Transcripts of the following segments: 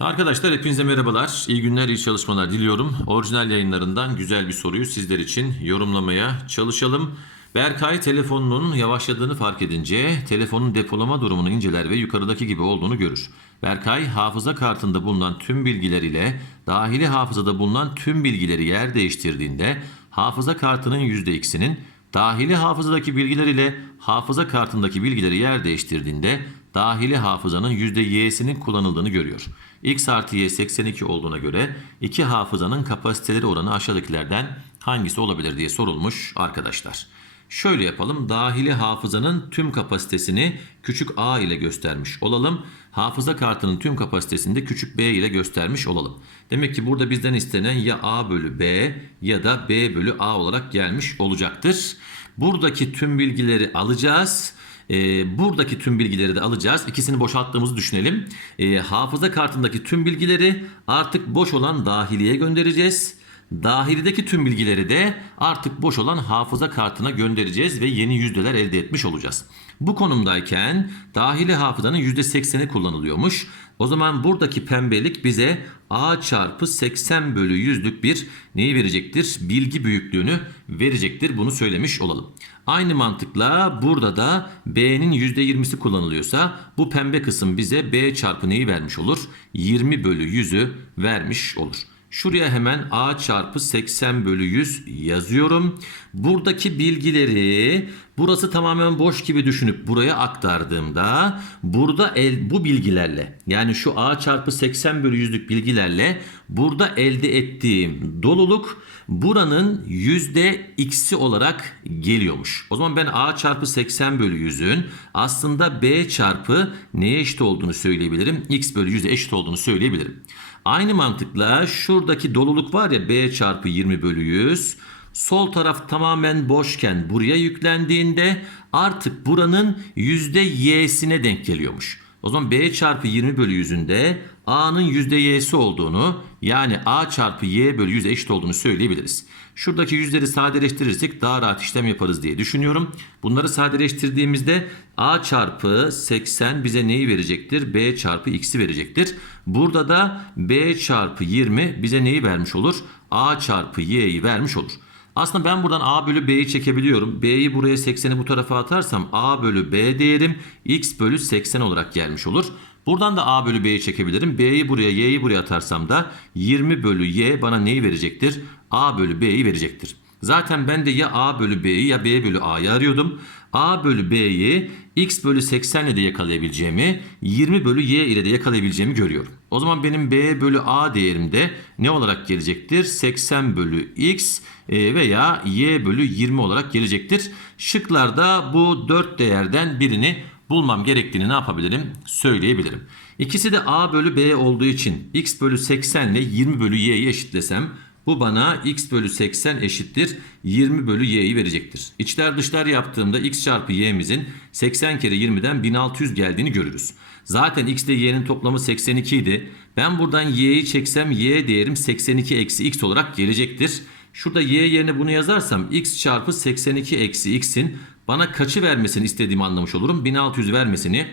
Arkadaşlar hepinize merhabalar. İyi günler, iyi çalışmalar diliyorum. Orijinal yayınlarından güzel bir soruyu sizler için yorumlamaya çalışalım. Berkay telefonunun yavaşladığını fark edince telefonun depolama durumunu inceler ve yukarıdaki gibi olduğunu görür. Berkay hafıza kartında bulunan tüm bilgiler ile dahili hafızada bulunan tüm bilgileri yer değiştirdiğinde hafıza kartının %x'inin dahili hafızadaki bilgiler ile hafıza kartındaki bilgileri yer değiştirdiğinde dahili hafızanın %y'sinin kullanıldığını görüyor. X artı Y 82 olduğuna göre iki hafızanın kapasiteleri oranı aşağıdakilerden hangisi olabilir diye sorulmuş arkadaşlar. Şöyle yapalım. Dahili hafızanın tüm kapasitesini küçük a ile göstermiş olalım. Hafıza kartının tüm kapasitesini de küçük b ile göstermiş olalım. Demek ki burada bizden istenen ya a bölü b ya da b bölü a olarak gelmiş olacaktır. Buradaki tüm bilgileri alacağız. Ee, buradaki tüm bilgileri de alacağız. İkisini boşalttığımızı düşünelim. Ee, hafıza kartındaki tüm bilgileri artık boş olan dahiliye göndereceğiz. Dahilideki tüm bilgileri de artık boş olan hafıza kartına göndereceğiz ve yeni yüzdeler elde etmiş olacağız. Bu konumdayken dahili hafızanın %80'i kullanılıyormuş. O zaman buradaki pembelik bize A çarpı 80 bölü yüzlük bir neyi verecektir? Bilgi büyüklüğünü verecektir. Bunu söylemiş olalım. Aynı mantıkla burada da B'nin %20'si kullanılıyorsa bu pembe kısım bize B çarpı neyi vermiş olur? 20 bölü 100'ü vermiş olur. Şuraya hemen a çarpı 80 bölü 100 yazıyorum. Buradaki bilgileri burası tamamen boş gibi düşünüp buraya aktardığımda burada el, bu bilgilerle yani şu a çarpı 80 bölü 100'lük bilgilerle burada elde ettiğim doluluk buranın yüzde x'i olarak geliyormuş. O zaman ben a çarpı 80 bölü 100'ün aslında b çarpı neye eşit olduğunu söyleyebilirim. x bölü 100'e eşit olduğunu söyleyebilirim. Aynı mantıkla şuradaki doluluk var ya b çarpı 20 bölü 100. Sol taraf tamamen boşken buraya yüklendiğinde artık buranın y'sine denk geliyormuş. O zaman b çarpı 20 bölü 100'ün de a'nın yüzde y'si olduğunu yani a çarpı y bölü 100'e eşit olduğunu söyleyebiliriz. Şuradaki yüzleri sadeleştirirsek daha rahat işlem yaparız diye düşünüyorum. Bunları sadeleştirdiğimizde a çarpı 80 bize neyi verecektir? b çarpı x'i verecektir. Burada da b çarpı 20 bize neyi vermiş olur? a çarpı y'yi vermiş olur. Aslında ben buradan a bölü b'yi çekebiliyorum. b'yi buraya 80'i bu tarafa atarsam a bölü b değerim x bölü 80 olarak gelmiş olur. Buradan da a bölü b'yi çekebilirim. b'yi buraya y'yi buraya atarsam da 20 bölü y bana neyi verecektir? a bölü b'yi verecektir. Zaten ben de ya a bölü b'yi ya b bölü a'yı arıyordum. a bölü b'yi x bölü 80 ile de yakalayabileceğimi 20 bölü y ile de yakalayabileceğimi görüyorum. O zaman benim b bölü a değerim de ne olarak gelecektir? 80 bölü x e, veya y bölü 20 olarak gelecektir. Şıklarda bu 4 değerden birini bulmam gerektiğini ne yapabilirim? Söyleyebilirim. İkisi de a bölü b olduğu için x bölü 80 ile 20 bölü y'yi eşitlesem bu bana x bölü 80 eşittir 20 bölü y'yi verecektir. İçler dışlar yaptığımda x çarpı y'mizin 80 kere 20'den 1600 geldiğini görürüz. Zaten x ile y'nin toplamı 82 idi. Ben buradan y'yi çeksem y değerim 82 eksi x olarak gelecektir. Şurada y yerine bunu yazarsam x çarpı 82 eksi x'in bana kaçı vermesini istediğimi anlamış olurum. 1600 vermesini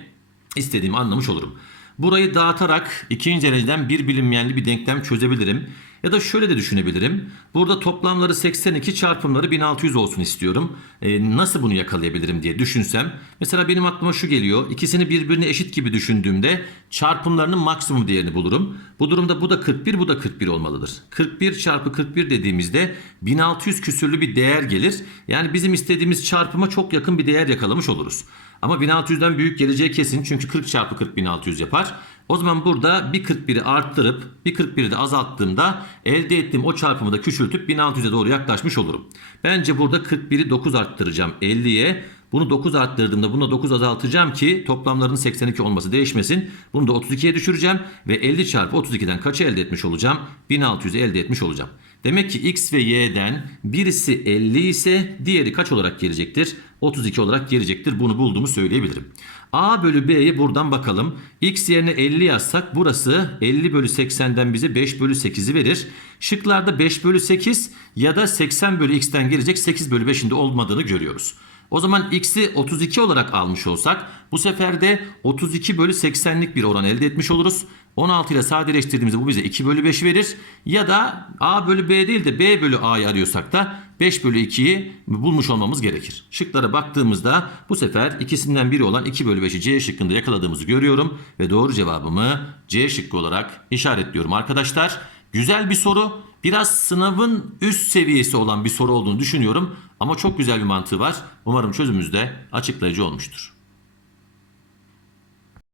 istediğimi anlamış olurum. Burayı dağıtarak ikinci dereceden bir bilinmeyenli bir denklem çözebilirim. Ya da şöyle de düşünebilirim. Burada toplamları 82 çarpımları 1600 olsun istiyorum. Ee, nasıl bunu yakalayabilirim diye düşünsem. Mesela benim aklıma şu geliyor. İkisini birbirine eşit gibi düşündüğümde çarpımlarının maksimum değerini bulurum. Bu durumda bu da 41 bu da 41 olmalıdır. 41 çarpı 41 dediğimizde 1600 küsürlü bir değer gelir. Yani bizim istediğimiz çarpıma çok yakın bir değer yakalamış oluruz. Ama 1600'den büyük geleceği kesin çünkü 40 çarpı 40 1600 yapar. O zaman burada bir 41'i arttırıp bir 41'i de azalttığımda elde ettiğim o çarpımı da küçültüp 1600'e doğru yaklaşmış olurum. Bence burada 41'i 9 arttıracağım 50'ye. Bunu 9 arttırdığımda bunu 9 azaltacağım ki toplamların 82 olması değişmesin. Bunu da 32'ye düşüreceğim ve 50 çarpı 32'den kaçı elde etmiş olacağım? 1600'ü elde etmiş olacağım. Demek ki x ve y'den birisi 50 ise diğeri kaç olarak gelecektir? 32 olarak gelecektir. Bunu bulduğumu söyleyebilirim. A bölü B'ye buradan bakalım. X yerine 50 yazsak burası 50 bölü 80'den bize 5 bölü 8'i verir. Şıklarda 5 bölü 8 ya da 80 bölü X'ten gelecek 8 bölü 5'in de olmadığını görüyoruz. O zaman x'i 32 olarak almış olsak bu sefer de 32 bölü 80'lik bir oran elde etmiş oluruz. 16 ile sadeleştirdiğimizde bu bize 2 bölü 5 verir. Ya da a bölü b değil de b bölü a'yı arıyorsak da 5 bölü 2'yi bulmuş olmamız gerekir. Şıklara baktığımızda bu sefer ikisinden biri olan 2 bölü 5'i C şıkkında yakaladığımızı görüyorum. Ve doğru cevabımı C şıkkı olarak işaretliyorum arkadaşlar. Güzel bir soru. Biraz sınavın üst seviyesi olan bir soru olduğunu düşünüyorum. Ama çok güzel bir mantığı var. Umarım çözümümüz de açıklayıcı olmuştur.